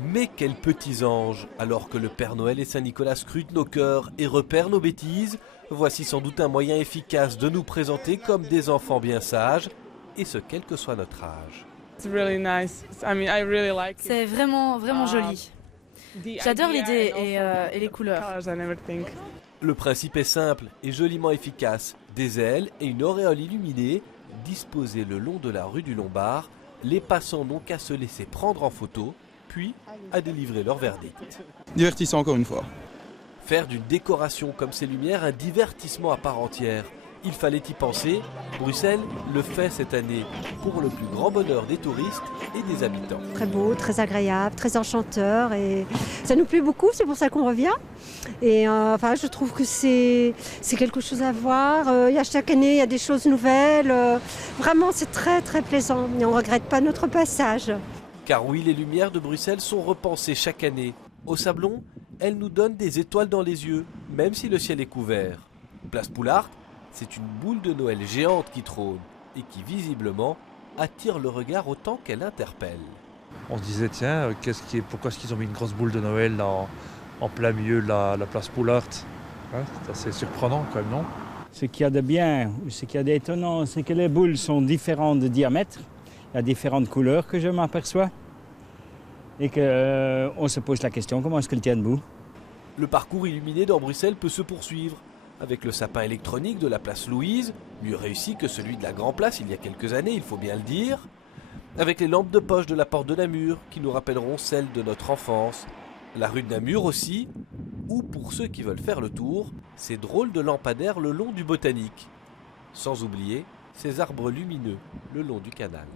Mais quels petits anges! Alors que le Père Noël et Saint-Nicolas scrutent nos cœurs et repèrent nos bêtises, voici sans doute un moyen efficace de nous présenter comme des enfants bien sages, et ce quel que soit notre âge. C'est vraiment joli. J'adore l'idée et les couleurs. Le principe est simple et joliment efficace. Des ailes et une auréole illuminée disposées le long de la rue du Lombard, les passants n'ont qu'à se laisser prendre en photo, puis à délivrer leur verdict. Divertissant encore une fois. Faire d'une décoration comme ces lumières un divertissement à part entière. Il fallait y penser. Bruxelles le fait cette année pour le plus grand bonheur des touristes et des habitants. Très beau, très agréable, très enchanteur et ça nous plaît beaucoup, c'est pour ça qu'on revient. Et je trouve que c'est quelque chose à voir. Il y a chaque année, il y a des choses nouvelles. Vraiment, c'est très très plaisant et on ne regrette pas notre passage. Car oui, les lumières de Bruxelles sont repensées chaque année. Au Sablon, elles nous donnent des étoiles dans les yeux, même si le ciel est couvert. Place Poulart, c'est une boule de Noël géante qui trône et qui visiblement attire le regard autant qu'elle interpelle. On se disait tiens, pourquoi est-ce qu'ils ont mis une grosse boule de Noël en plein milieu de la place Poulart, c'est assez surprenant quand même, non? Ce qu'il y a de bien, ce qu'il y a d'étonnant, c'est que les boules sont différentes de diamètre. Il y a différentes couleurs que je m'aperçois. Et qu'on se pose la question, comment est-ce qu'elles tiennent debout? Le parcours illuminé dans Bruxelles peut se poursuivre, avec le sapin électronique de la place Louise, mieux réussi que celui de la Grand Place il y a quelques années, il faut bien le dire, avec les lampes de poche de la porte de Namur, qui nous rappelleront celles de notre enfance, la rue de Namur aussi, ou pour ceux qui veulent faire le tour, ces drôles de lampadaires le long du Botanique, sans oublier ces arbres lumineux le long du canal.